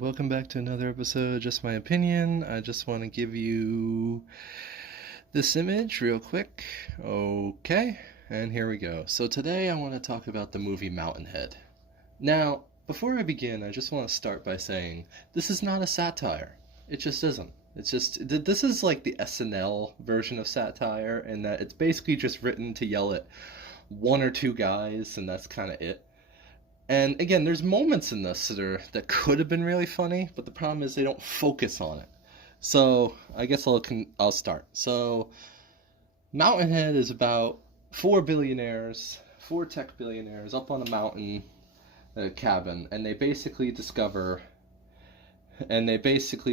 welcome back to another episode of Just My Opinion. I just want to give you this image real quick. Okay, and here we go. So today I want to talk about the movie Mountainhead. Now, before I begin, I just want to start by saying this is not a satire. It just isn't. This is like the SNL version of satire, in that it's basically just written to yell at one or two guys, and that's kind of it. And again, there's moments in this that could have been really funny, but the problem is they don't focus on it. So I guess I'll start. So Mountainhead is about four billionaires, four tech billionaires up on a mountain, a cabin, and they basically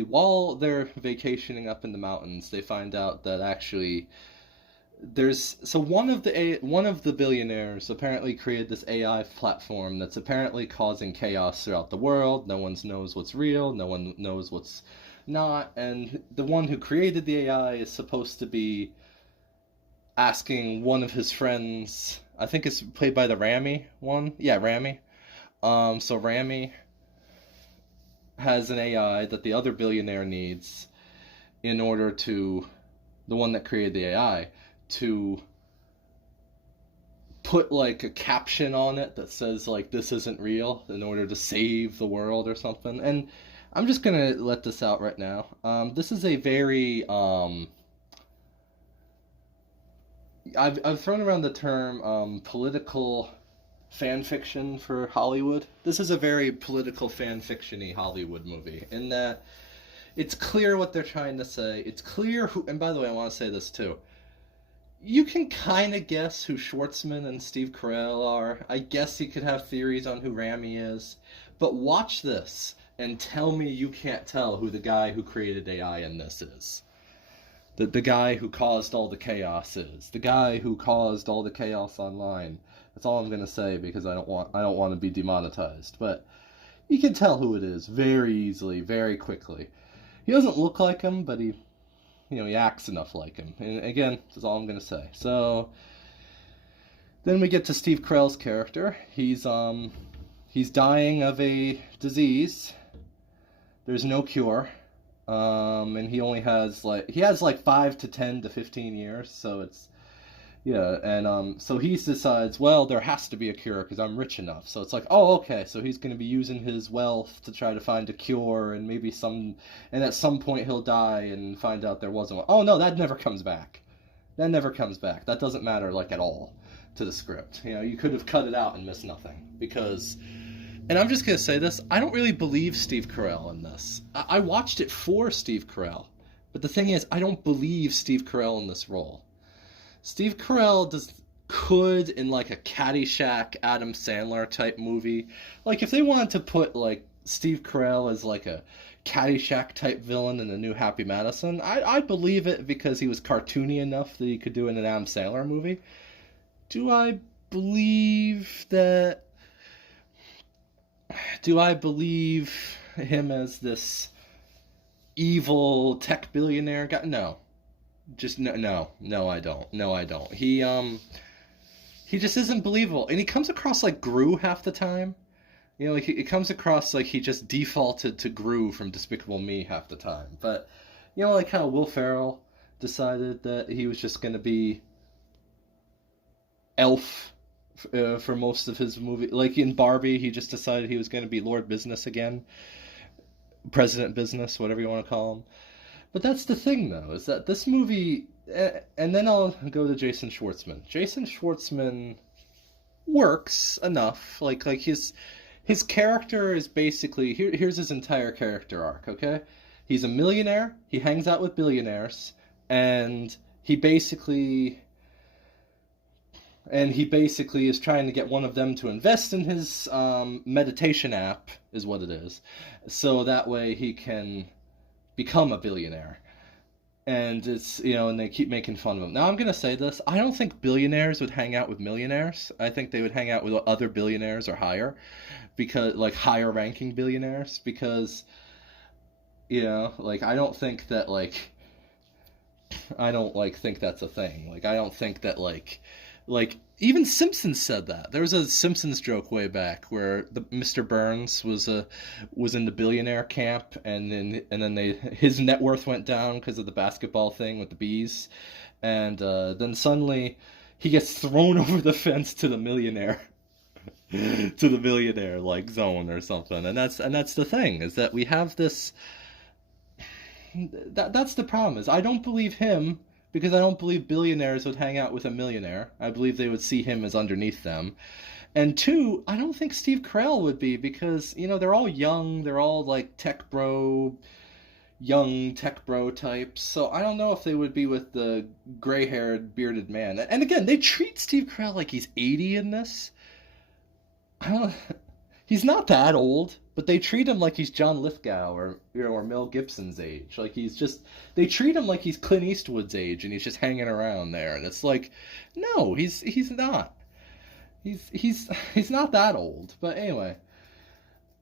while they're vacationing up in the mountains, they find out that actually one of the billionaires apparently created this AI platform that's apparently causing chaos throughout the world. No one knows what's real, no one knows what's not, and the one who created the AI is supposed to be asking one of his friends, I think it's played by the Rami one. Yeah, Rami. So Rami has an AI that the other billionaire needs in order to, the one that created the AI, to put like a caption on it that says like this isn't real in order to save the world or something. And I'm just gonna let this out right now. This is a very I've thrown around the term political fan fiction for Hollywood. This is a very political fan fiction-y Hollywood movie, in that it's clear what they're trying to say. It's clear who, and by the way, I want to say this too. You can kind of guess who Schwartzman and Steve Carell are. I guess you could have theories on who Rami is. But watch this and tell me you can't tell who the guy who created AI in this is. The guy who caused all the chaos is. The guy who caused all the chaos online. That's all I'm going to say, because I don't want to be demonetized. But you can tell who it is very easily, very quickly. He doesn't look like him, but he acts enough like him. And again, that's all I'm going to say. So then we get to Steve Carell's character. He's dying of a disease. There's no cure. And he only has like 5 to 10 to 15 years, so it's, yeah, and so he decides, well, there has to be a cure because I'm rich enough. So it's like, oh, okay, so he's going to be using his wealth to try to find a cure, and and at some point he'll die and find out there wasn't one. Oh, no, that never comes back. That never comes back. That doesn't matter, like, at all to the script. You could have cut it out and missed nothing, because, and I'm just going to say this, I don't really believe Steve Carell in this. I watched it for Steve Carell, but the thing is, I don't believe Steve Carell in this role. Steve Carell could, in like a Caddyshack, Adam Sandler type movie, like if they wanted to put like Steve Carell as like a Caddyshack type villain in the new Happy Madison, I'd believe it, because he was cartoony enough that he could do it in an Adam Sandler movie. Do I believe him as this evil tech billionaire guy? No. Just no, I don't. No, I don't. He just isn't believable, and he comes across like Gru half the time. Like it comes across like he just defaulted to Gru from Despicable Me half the time. But like how Will Ferrell decided that he was just gonna be Elf for most of his movie. Like in Barbie, he just decided he was gonna be Lord Business again, President Business, whatever you want to call him. But that's the thing, though, is that this movie, and then I'll go to Jason Schwartzman. Jason Schwartzman works enough. Like his character is basically, here's his entire character arc, okay? He's a millionaire, he hangs out with billionaires, and he basically is trying to get one of them to invest in his meditation app, is what it is, so that way he can become a billionaire. And it's, and they keep making fun of him. Now I'm going to say this, I don't think billionaires would hang out with millionaires. I think they would hang out with other billionaires or higher, because like higher ranking billionaires, because like I don't think that think that's a thing. Like I don't think that like Like even Simpsons said that. There was a Simpsons joke way back where the Mr. Burns was in the billionaire camp, and then they his net worth went down because of the basketball thing with the bees, and then suddenly he gets thrown over the fence to the millionaire to the millionaire like zone or something. And that's the thing, is that we have this that's the problem, is I don't believe him because I don't believe billionaires would hang out with a millionaire. I believe they would see him as underneath them. And two, I don't think Steve Carell would be, because, they're all young, they're all like young tech bro types. So I don't know if they would be with the gray-haired bearded man. And again, they treat Steve Carell like he's 80 in this. I don't, he's not that old, but they treat him like he's John Lithgow or Mel Gibson's age. Like they treat him like he's Clint Eastwood's age, and he's just hanging around there. And it's like, no, he's not. He's not that old. But anyway,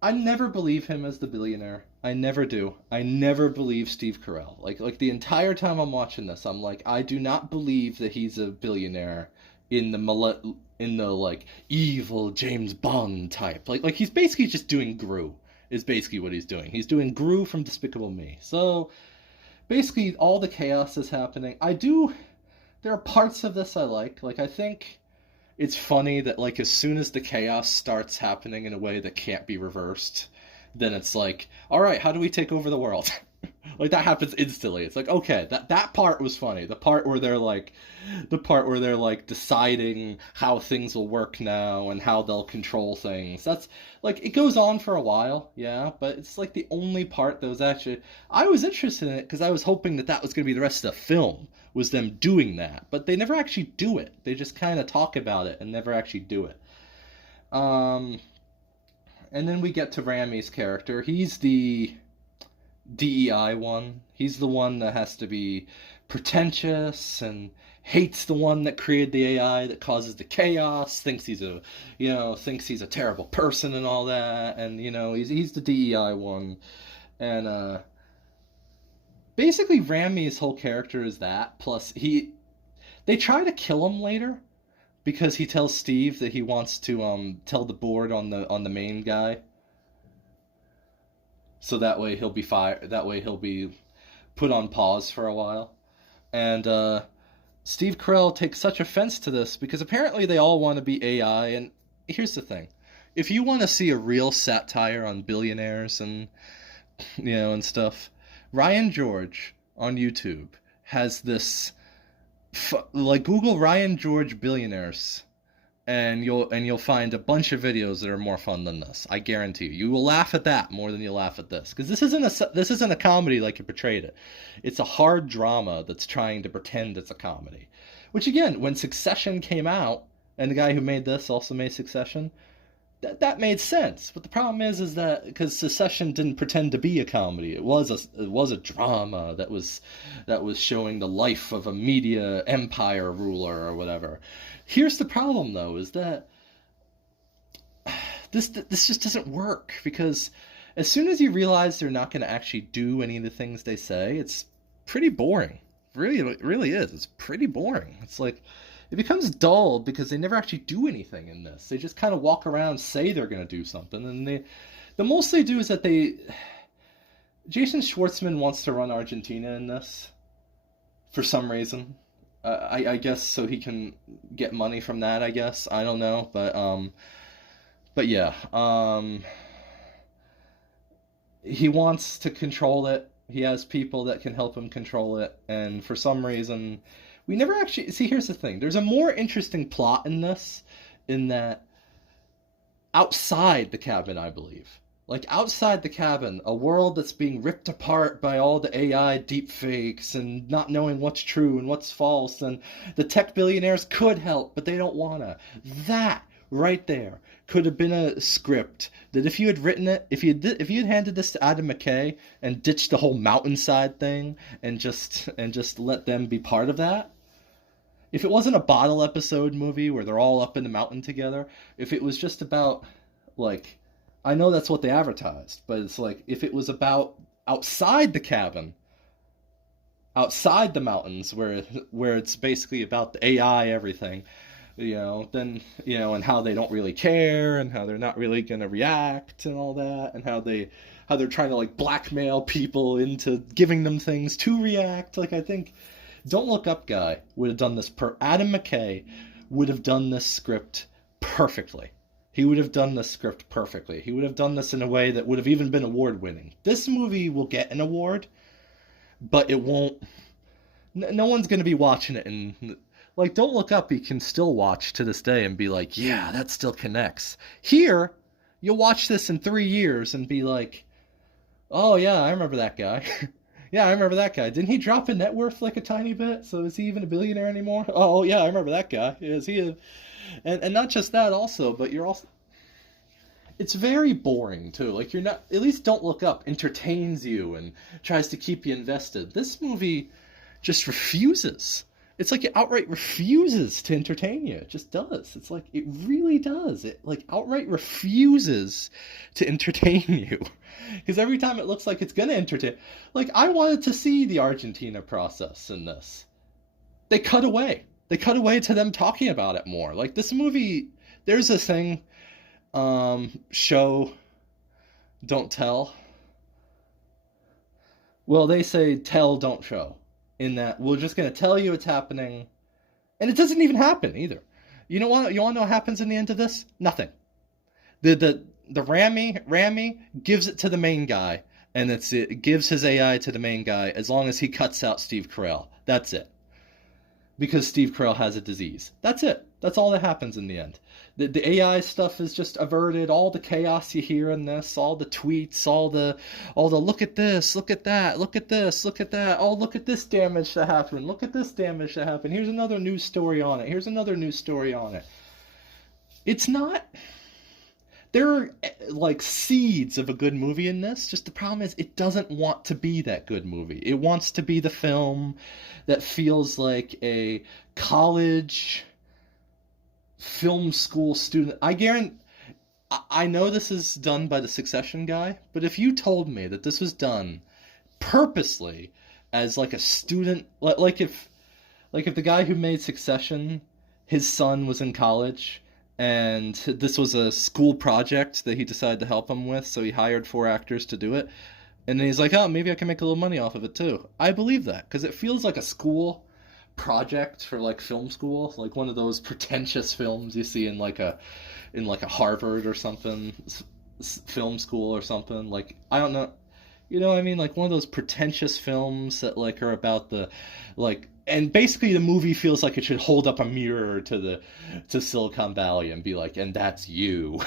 I never believe him as the billionaire. I never do. I never believe Steve Carell. Like the entire time I'm watching this, I'm like, I do not believe that he's a billionaire in the like evil James Bond type. Like he's basically just doing Gru. Is basically what he's doing. He's doing Gru from Despicable Me. So basically all the chaos is happening. There are parts of this I like. Like I think it's funny that like as soon as the chaos starts happening in a way that can't be reversed, then it's like, all right, how do we take over the world? Like that happens instantly. It's like, okay, that part was funny. The part where they're like deciding how things will work now and how they'll control things. That's like, it goes on for a while, yeah, but it's like the only part that was actually, I was interested in it because I was hoping that was going to be the rest of the film, was them doing that, but they never actually do it. They just kind of talk about it and never actually do it. And then we get to Rami's character. He's the DEI one. He's the one that has to be pretentious and hates the one that created the AI that causes the chaos. Thinks he's a terrible person and all that. And he's the DEI one. And basically Rami's whole character is that. Plus they try to kill him later because he tells Steve that he wants to tell the board on the main guy. So that way he'll be fired. That way he'll be put on pause for a while. And Steve Carell takes such offense to this because apparently they all want to be AI. And here's the thing: if you want to see a real satire on billionaires and and stuff, Ryan George on YouTube has this. Like Google Ryan George billionaires, and you'll find a bunch of videos that are more fun than this. I guarantee you. You will laugh at that more than you laugh at this, because this isn't a comedy like you portrayed it. It's a hard drama that's trying to pretend it's a comedy. Which again, when Succession came out, and the guy who made this also made Succession, that made sense. But the problem is that because Succession didn't pretend to be a comedy, it was a drama that was showing the life of a media empire ruler or whatever. Here's the problem, though, is that this just doesn't work, because as soon as you realize they're not going to actually do any of the things they say, it's pretty boring. Really, it really is. It's pretty boring. It's like, it becomes dull because they never actually do anything in this. They just kind of walk around, say they're going to do something, and the most they do is that Jason Schwartzman wants to run Argentina in this for some reason. I guess so he can get money from that, I guess. I don't know, but yeah. He wants to control it. He has people that can help him control it, and for some reason, we never actually see. Here's the thing: there's a more interesting plot in this, in that outside the cabin, I believe, like outside the cabin, a world that's being ripped apart by all the AI deepfakes and not knowing what's true and what's false, and the tech billionaires could help, but they don't wanna. That right there could have been a script that, if you had written it, if you had handed this to Adam McKay and ditched the whole mountainside thing and just let them be part of that. If it wasn't a bottle episode movie where they're all up in the mountain together, if it was just about, like, I know that's what they advertised, but it's like, if it was about outside the cabin, outside the mountains, where it's basically about the AI everything, then and how they don't really care and how they're not really gonna react and all that, and how they're trying to like blackmail people into giving them things to react. Like I think Don't Look Up guy would have done this Adam McKay would have done this script perfectly. He would have done this script perfectly. He would have done this in a way that would have even been award winning. This movie will get an award, but it won't. No one's going to be watching it, and like Don't Look Up, you can still watch to this day and be like, yeah, that still connects. Here, you'll watch this in 3 years and be like, oh yeah, I remember that guy. Yeah, I remember that guy. Didn't he drop in net worth like a tiny bit? So is he even a billionaire anymore? Oh yeah, I remember that guy. Is he a... And not just that also, but you're also... It's very boring too. Like you're not... At least Don't Look Up entertains you and tries to keep you invested. This movie just refuses. It's like it outright refuses to entertain you. It just does. It's like it really does. It like outright refuses to entertain you. Because every time it looks like it's gonna entertain, like I wanted to see the Argentina process in this. They cut away. They cut away to them talking about it more. Like this movie, there's a thing, show, don't tell. Well, they say tell, don't show. In that we're just going to tell you it's happening, and it doesn't even happen either. You know what? You want to know what happens in the end of this? Nothing. The Rami gives it to the main guy, and it gives his AI to the main guy as long as he cuts out Steve Carell. That's it. Because Steve Carell has a disease. That's it. That's all that happens in the end. The AI stuff is just averted. All the chaos you hear in this, all the tweets, all the look at this, look at that, look at this, look at that. Oh, look at this damage that happened. Look at this damage that happened. Here's another news story on it. Here's another news story on it. It's not... There are like seeds of a good movie in this. Just the problem is it doesn't want to be that good movie. It wants to be the film that feels like a college film school student. I know this is done by the Succession guy, but if you told me that this was done purposely as like a student, like if the guy who made Succession, his son was in college, and this was a school project that he decided to help him with, so he hired 4 actors to do it, and then he's like, oh, maybe I can make a little money off of it too. I believe that, because it feels like a school project for like film school, like one of those pretentious films you see in like a Harvard or something, film school or something. Like I don't know, you know what I mean? Like one of those pretentious films that like are about the like, and basically the movie feels like it should hold up a mirror to Silicon Valley and be like, and that's you.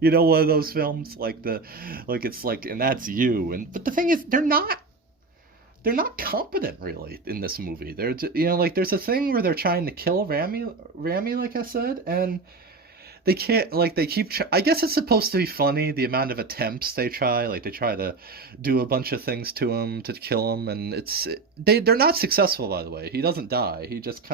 You know, one of those films like it's like, and that's you. And but the thing is, they're not competent really in this movie. They're like there's a thing where they're trying to kill Rami, like I said, and they can't. Like they keep. I guess it's supposed to be funny the amount of attempts they try. Like they try to do a bunch of things to him to kill him, and they're not successful. By the way, he doesn't die. He just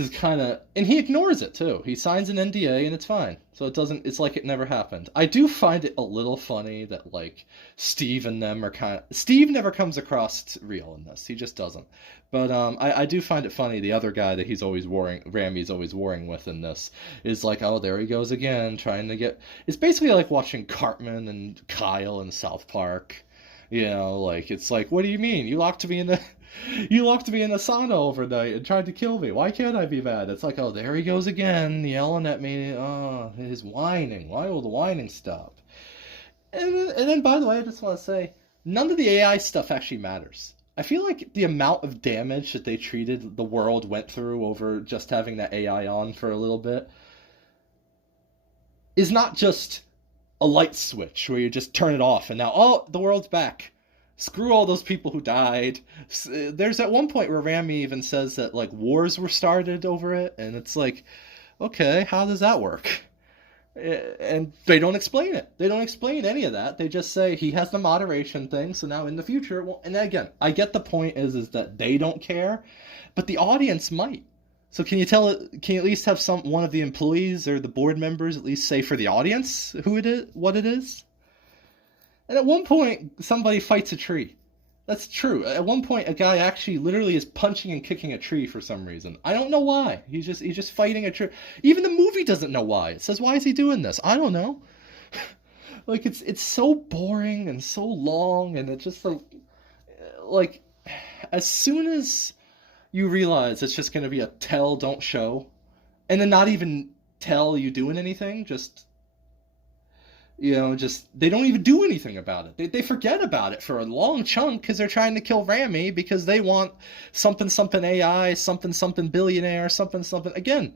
is kind of, and he ignores it too. He signs an NDA and it's fine. So it's like it never happened. I do find it a little funny that like Steve and them are Steve never comes across real in this. He just doesn't. But I do find it funny the other guy that Rami's always warring with in this is like, oh, there he goes again, trying to get, it's basically like watching Cartman and Kyle in South Park. You know, like it's like, what do you mean? You locked me in a sauna overnight and tried to kill me. Why can't I be mad? It's like, oh, there he goes again, yelling at me. Oh, his whining. Why will the whining stop? And then, by the way, I just want to say, none of the AI stuff actually matters. I feel like the amount of damage that the world went through over just having that AI on for a little bit is not just a light switch where you just turn it off and now, oh, the world's back. Screw all those people who died. There's at one point where Rami even says that like wars were started over it, and it's like, okay, how does that work? And they don't explain it. They don't explain any of that. They just say he has the moderation thing, so now in the future, well, and again, I get the point is that they don't care, but the audience might. So can you at least have one of the employees or the board members at least say for the audience who it is, what it is? And at one point, somebody fights a tree. That's true. At one point, a guy actually literally is punching and kicking a tree for some reason. I don't know why. He's just fighting a tree. Even the movie doesn't know why. It says, "Why is he doing this?" I don't know. Like it's so boring and so long, and it's just like as soon as you realize it's just gonna be a tell don't show, and then not even tell you doing anything, just they don't even do anything about it. They forget about it for a long chunk because they're trying to kill Rami because they want something something AI, something something billionaire, something something. Again,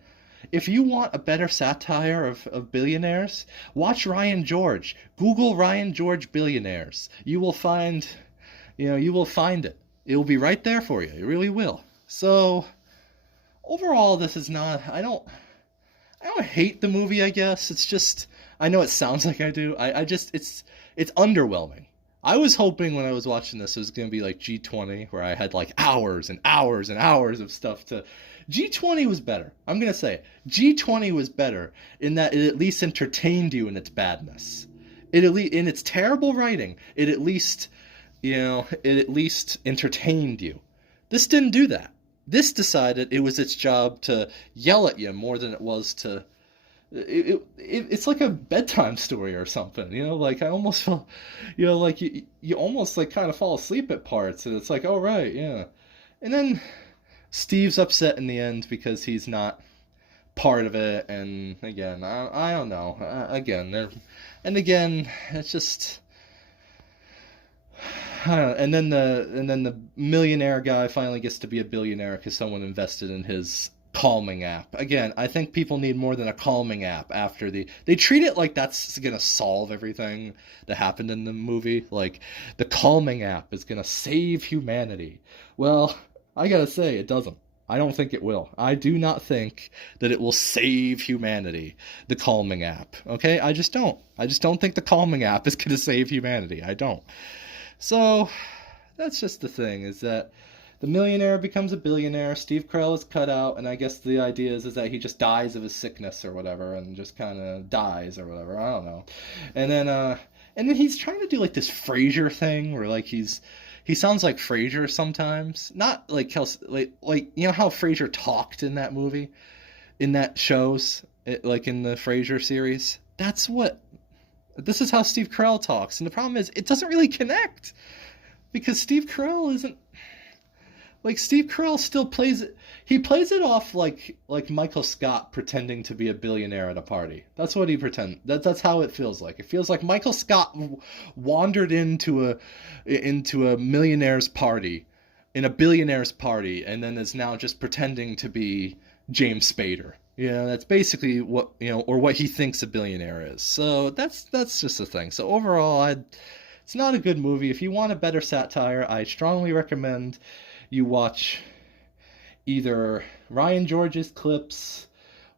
if you want a better satire of billionaires, watch Ryan George. Google Ryan George billionaires. You will find it. It will be right there for you. It really will. So overall, this is not. I don't hate the movie, I guess. It's just I know it sounds like I do. I just it's underwhelming. I was hoping when I was watching this it was gonna be like G20 where I had like hours and hours and hours of stuff to G20 was better. I'm gonna say G20 was better in that it at least entertained you in its badness. In its terrible writing, it at least entertained you. This didn't do that. This decided it was its job to yell at you more than it was to. It's like a bedtime story or something, Like I almost feel, like you almost like kind of fall asleep at parts, and it's like, oh right, yeah, and then Steve's upset in the end because he's not part of it, and again, I don't know, again, it's just and then the millionaire guy finally gets to be a billionaire because someone invested in his calming app. Again, I think people need more than a calming app after they treat it like that's gonna solve everything that happened in the movie. Like the calming app is gonna save humanity. Well, I gotta say it doesn't. I don't think it will. I do not think that it will save humanity, the calming app. Okay? I just don't. I just don't think the calming app is going to save humanity. I don't. So that's just the thing, is that the millionaire becomes a billionaire. Steve Carell is cut out, and I guess the idea is that he just dies of his sickness or whatever, and just kind of dies or whatever. I don't know. And then he's trying to do like this Frasier thing, where like he sounds like Frasier sometimes. Not like how Frasier talked in that movie, in that shows, like in the Frasier series. This is how Steve Carell talks, and the problem is it doesn't really connect because Steve Carell isn't like Steve Carell still plays it. He plays it off like Michael Scott pretending to be a billionaire at a party. That's what he pretend. That's how it feels like. It feels like Michael Scott wandered into a millionaire's party, in a billionaire's party, and then is now just pretending to be James Spader. That's basically what or what he thinks a billionaire is. So that's just the thing. So overall, it's not a good movie. If you want a better satire, I strongly recommend you watch either Ryan George's clips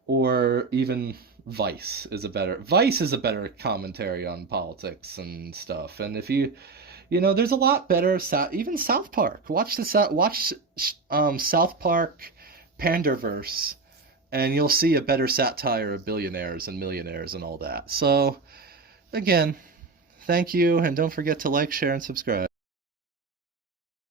or even Vice is a better commentary on politics and stuff. And if there's a lot better even South Park. Watch South Park Panderverse, and you'll see a better satire of billionaires and millionaires and all that. So again, thank you, and don't forget to like, share, and subscribe.